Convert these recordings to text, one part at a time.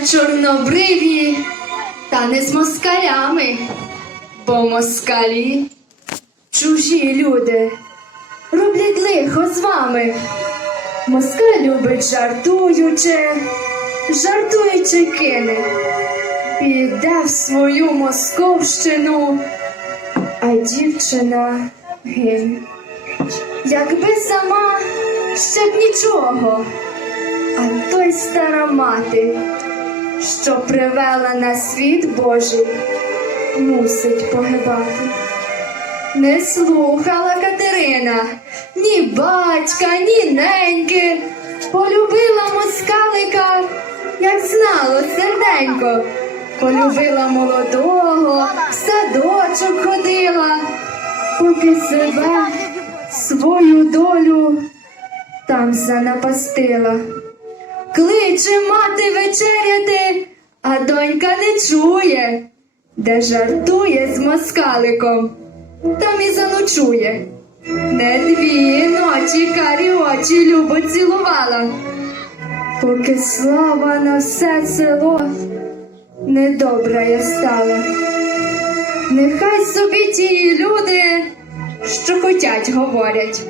Чорнобриві, та не з москалями, бо москалі чужі люди роблять лихо з вами. Москаль любить жартуючи, жартуючи кине, піде в свою московщину, а дівчина гине. Якби сама ще б нічого, а той стара мати, що привела на світ Божий, мусить погибати. Не слухала Катерина ні батька, ні неньки, полюбила москалика, як знало серденько, полюбила молодого, в садочок ходила, поки себе, свою долю там занапастила. Кличе мати вечеряти, а донька не чує, де жартує з москаликом, там і заночує. Не дві ночі карі очі любо цілувала, поки слава на все село недобра я стала. Нехай собі ті люди, що хотять, говорять.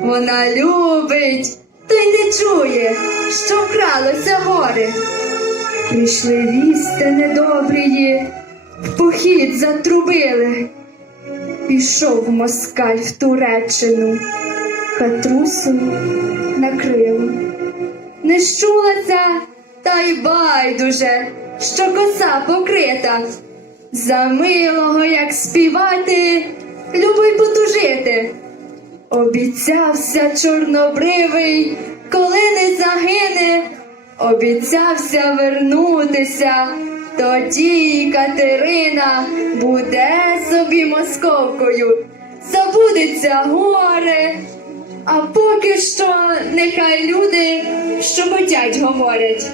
Вона любить, та й не чує, що вкралося горе. Прийшли вісти недобрії, в похід затрубили. Пішов москаль в Туреччину, Петрусу накрило. Не щулася, та й байдуже, що коса покрита. За милого, як співати, любий потужити. Обіцявся чорнобривий, коли не загине, обіцявся вернутися, тоді Катерина буде собі московкою, забудеться горе, а поки що нехай люди, що хотять, говорять.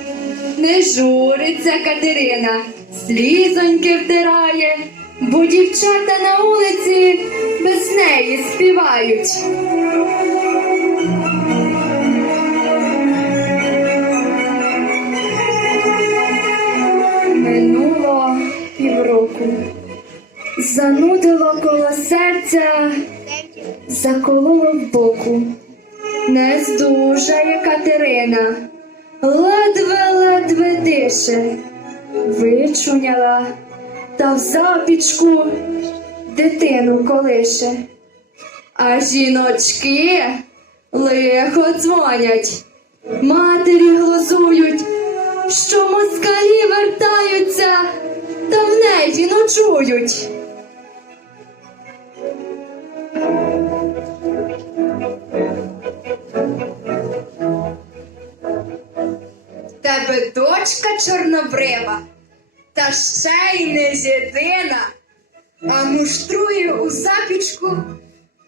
Не журиться Катерина, слізоньки втирає, бо дівчата на вулиці без неї співають. Минуло півроку, занудило коло серця, закололо в боку. Не здужає Катерина, ледве-ледве дише, вичуняла та в запічку дитину колише. А жіночки лихо дзвонять, матері глузують, що москалі вертаються та в неї ночують. тебе дочка чорнобрива, та ще й не зєдина, а муштрує у запічку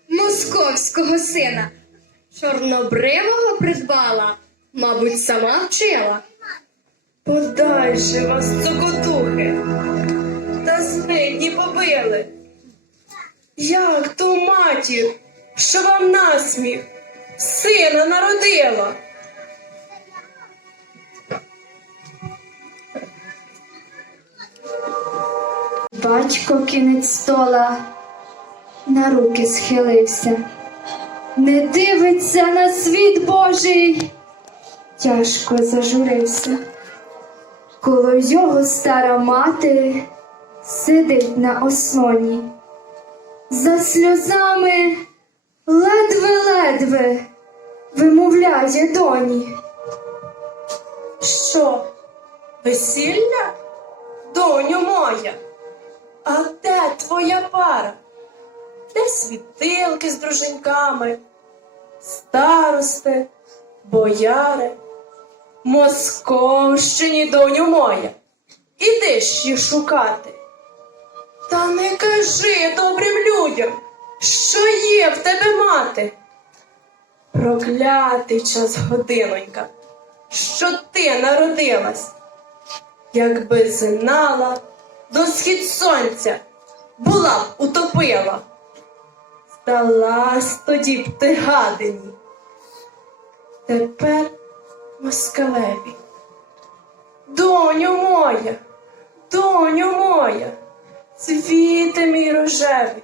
московського сина. Чорнобривого придбала, мабуть, сама вчила. Подай же вас, цокотухи, та звидні побили. Як то матір, що вам насміх, сина народила? Батько кінець стола на руки схилився, не дивиться на світ Божий, тяжко зажурився. Коло його стара мати сидить на ослоні, за сльозами ледве-ледве вимовляє доні. Що, весілля? Доню моя, а де твоя пара? Де світилки з друженьками, старости, бояри, Московщині, доню моя, іди ж їх шукати. Та не кажи добрим людям, що є в тебе мати. Проклятий час годинонька, що ти народилась, якби знала до схід сонця, була б утопила. Здалась тоді б ти гадині. Тепер москалеві. Доню моя, доню моя, цвіте мій рожевий,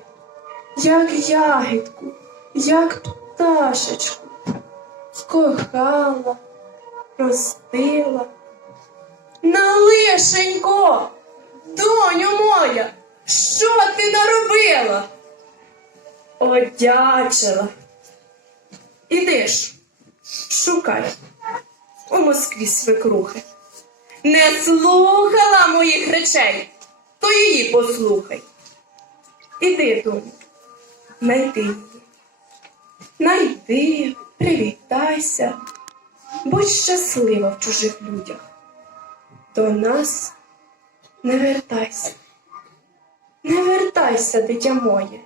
як ягідку, як пташечку, кохала, ростила. Налишенько, доню моя, що ти наробила? Одячила. Іди ж, шукай у Москві свекрухи. Не слухала моїх речей, то її послухай. Іди, доню, найди її. Найди, привітайся, будь щаслива в чужих людях. До нас не вертайся. Не вертайся, дитя моє,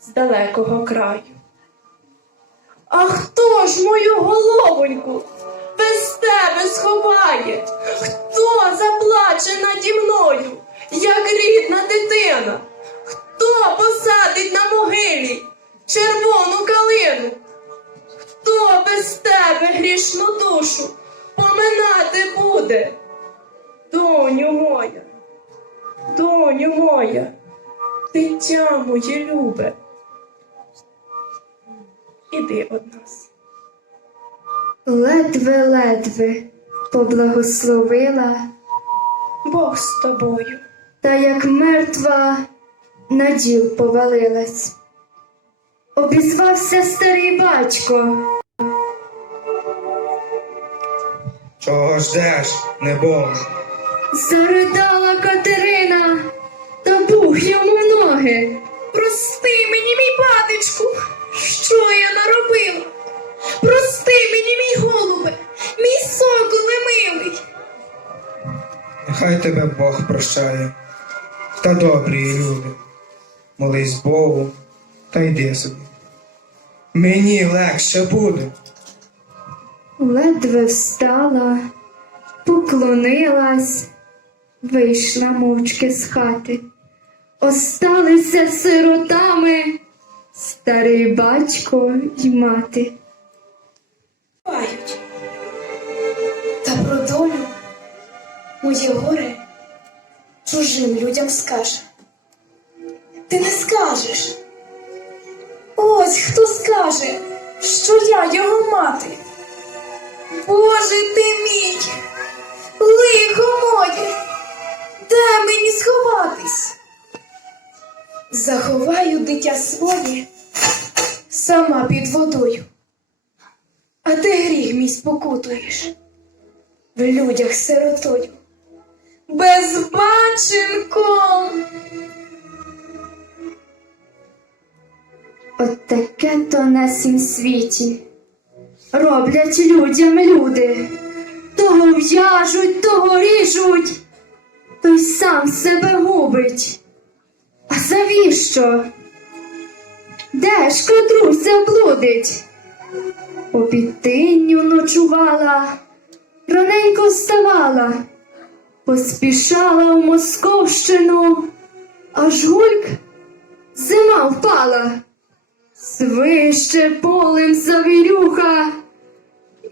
з далекого краю. А хто ж мою головоньку без тебе сховає? Хто заплаче наді мною, як рідна дитина? Хто посадить на могилі червону калину? Хто без тебе грішну душу поминати буде? Доню моя, доню моя, дитя моє любе. Іди од нас. Ледве-ледве поблагословила, Бог з тобою. та як мертва на діл повалилась. Обізвався старий батько. Чого ждеш, небо? Заридала Катерина, та бух йому в ноги. Прости мені, мій батечку, що я наробила? Прости мені, мій голубе, мій соколе милий. Нехай тебе Бог прощає, та добрі люди. Молись Богу та йди собі. Мені легше буде. Ледве встала, поклонилась, вийшла мовчки з хати. Осталися сиротами старий батько й мати. Та про долю моє горе чужим людям скаже. Ти не скажеш. Ось хто скаже, що я його мати. Боже ти мій, лихо моє, де мені сховатись? Заховаю дитя своє сама під водою. А ти гріх мій спокутуєш в людях сиротою, безбаченком. От таке то на сім світі. Роблять людям люди. Того в'яжуть, того ріжуть, той сам себе губить. А завіщо? Де ж котруся блудить? По підтинню ночувала, раненько вставала, поспішала в Московщину, аж гульк зима впала. Свище полем завірюха,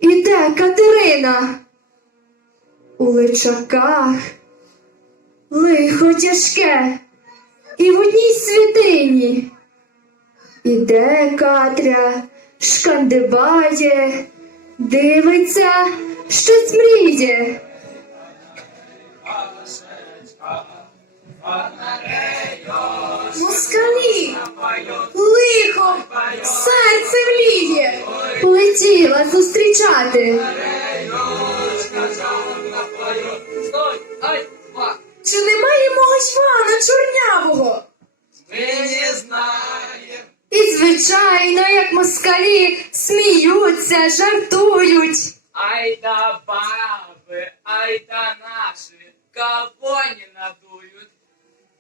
іде Катерина. У личаках лихо тяжке, і в одній світині. Іде Катря, шкандибає, дивиться, щось мріє. Москалі, лихо, серце вліє. Полетіла зустрічати. Стой! Ай! Чи немає мого Івана чорнявого? Мы не знаем! І, звичайно, як москалі сміються, жартують. Ай да бабы, ай да наши, кого не надуют?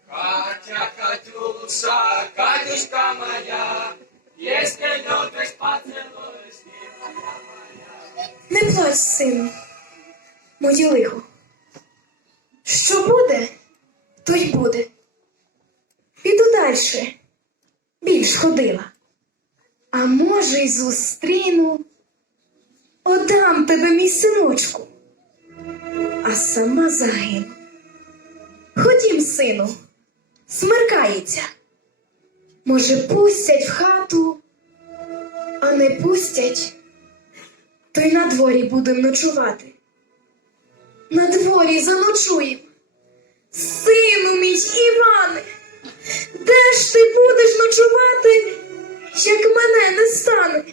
Катя, Катюша, Катюшка моя, если любишь, поцелуй с моя моя. Не плач, сину, моє лихо. Що буде, то й буде. Піду дальше, більш ходила. А може, й зустріну, отдам тебе, мій синочку. А сама загину. Ходім, сину, смеркається. Може, пустять в хату, а не пустять, то й на дворі будем ночувати. На дворі заночуєм. Сину мій Іване, де ж ти будеш ночувати, як мене не стане?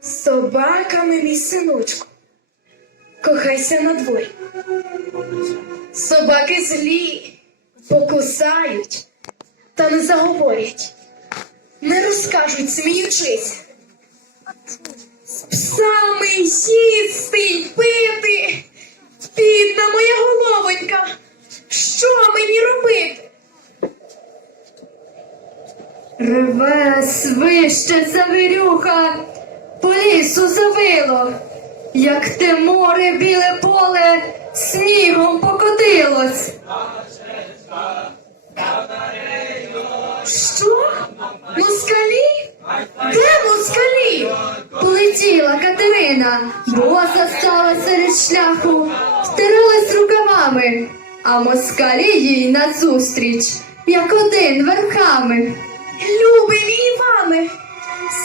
Собаками, мій синочку, кохайся на дворі. Собаки злі, покусають, та не заговорять, не розкажуть, сміючись. З псами їсти й пити, бідна моя головонька, що мені робити? Реве свище завірюха, по лісу завило, як те море біле поле снігом покотилось. Що? Москалі? Де москалі? Полетіла Катерина, боса стала серед шляху, втиралась рукавами, а москалі їй назустріч, як один верхами. Любий мій Іване,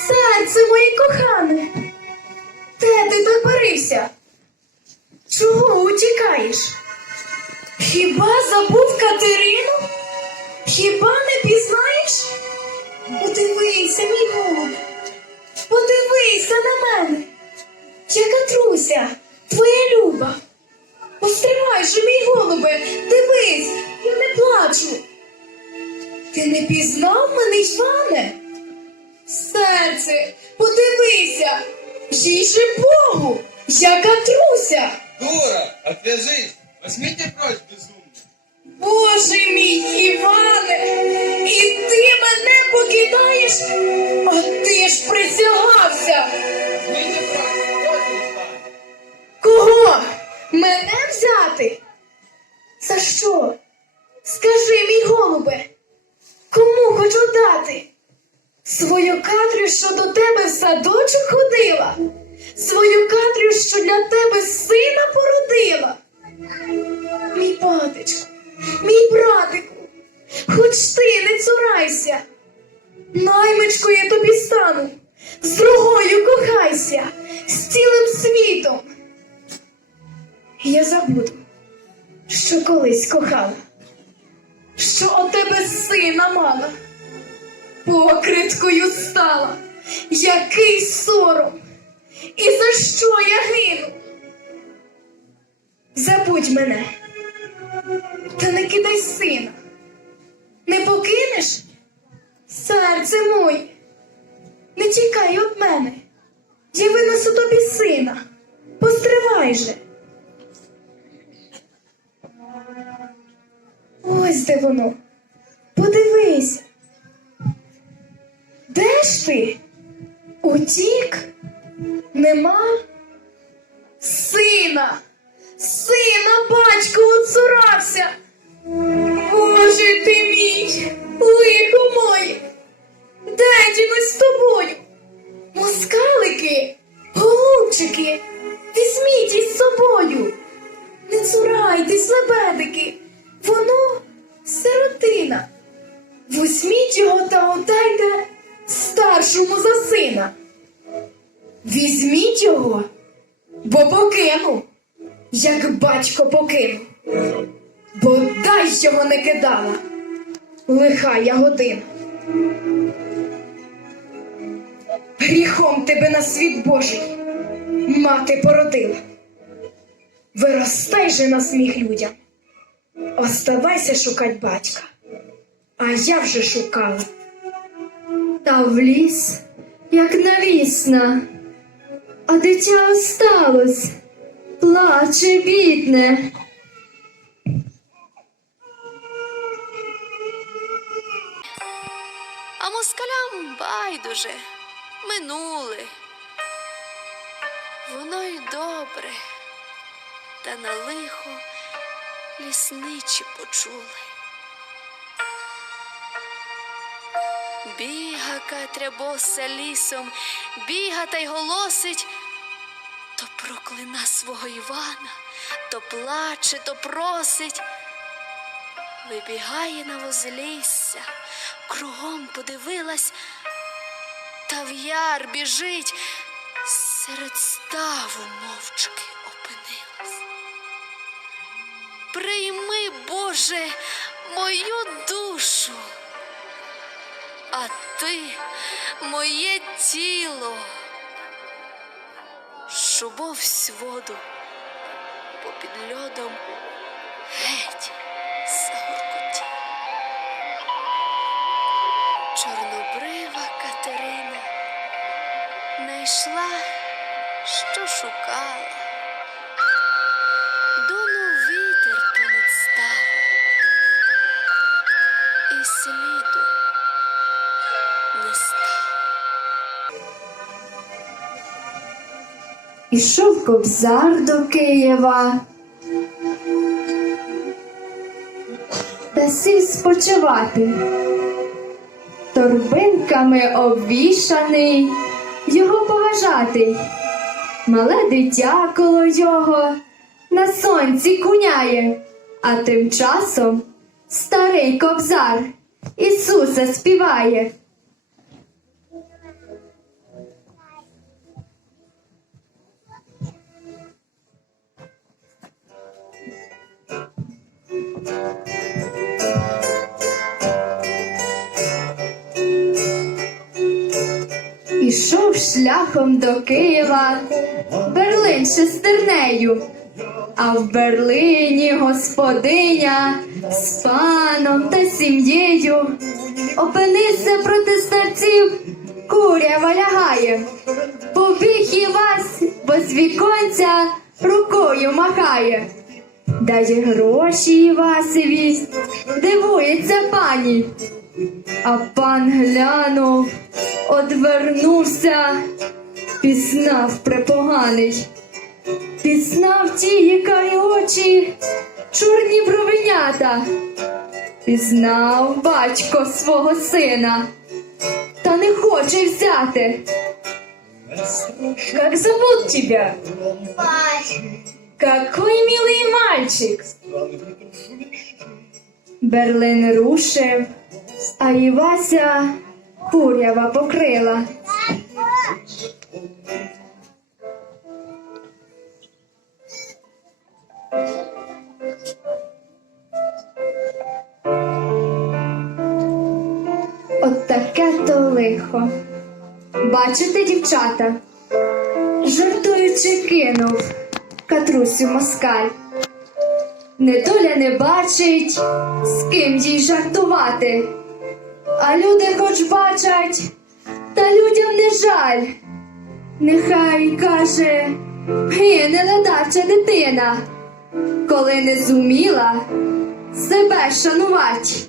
серце моє кохане, де ти допарився? Чого утікаєш? Хіба забув Катерину? Хіба не пізнаєш? Подивися, мій голуб, подивися на мене. Я Катруся, твоя люба. Постривай же, мій голубе, дивись, я не плачу. Ти не пізнав мене, Іване? Серце, подивися, жій же Богу, я Катруся. Дура, отвяжись! Возьмите безумный! Наймичкою я тобі стану, з другою кохайся, з цілим світом. Я забуду, що колись кохала, що о тебе сина мала, покриткою стала, який сором, і за що я гину? Забудь мене, та не кидай сина, не покинеш, серце моє, не тікай від мене, я винесу тобі сина, постривай же. Ось де воно. Подивися. Де ж ти? Утік? Нема? Сина! Сина, батько, оцурався! Боже ти мій, лихо моє! Де дінусь з тобою? Москалики, голубчики, візьміть із собою. Не цурайтесь, лебедики, воно сиротина. Візьміть його та отдайте старшому за сина. Візьміть його, бо покину, як батько покинув. Бо дай його не кидала, лиха я година. Гріхом тебе на світ Божий мати породила. Виростай же на сміх людям. Оставайся шукать батька. А я вже шукала. Та в ліс, як навісна, а дитя осталось, плаче бідне. Москалям байдуже минули. Воно й добре, та на лихо лісничі почули. Біга Катря боса лісом, біга та й голосить, то проклина свого Івана, то плаче, то просить. Вибігає на возлісся, кругом подивилась, та в яр біжить, серед ставу мовчки опинилась. Прийми, Боже, мою душу, а ти моє тіло, шубовсь воду попід льодом геть загоркотів. Чорнобрива Катерина знайшла, що шукала. Дунув вітер понад ставом, і сліду не стало. Ішов кобзар до Києва. Та сів спочивати. Торбинками обвішаний, його поважатий. Мале дитя коло його на сонці куняє, а тим часом старий кобзар Ісуса співає. Ішов шляхом до Києва, Берлин шестернею, а в Берлині господиня з паном та сім'єю. Опинився проти старців, курява лягає. Побіг Івась, бо з віконця рукою махає. Дає гроші Івасеві, дивується пані. А пан глянув, одвернувся, пізнав препоганий, пізнав ті якарі очі, чорні бровенята, пізнав батько свого сина, та не хоче взяти. Как зовут тебя? Какой милый мальчик. Берлин рушив, а Івася курява покрила. От таке то лихо. Бачите, дівчата, жартуючи кинув Катрусю москаль. Недоля не бачить, з ким їй жартувати. А люди хоч бачать, та людям не жаль. Нехай каже, гине ледача дитина, коли не зуміла себе шанувать.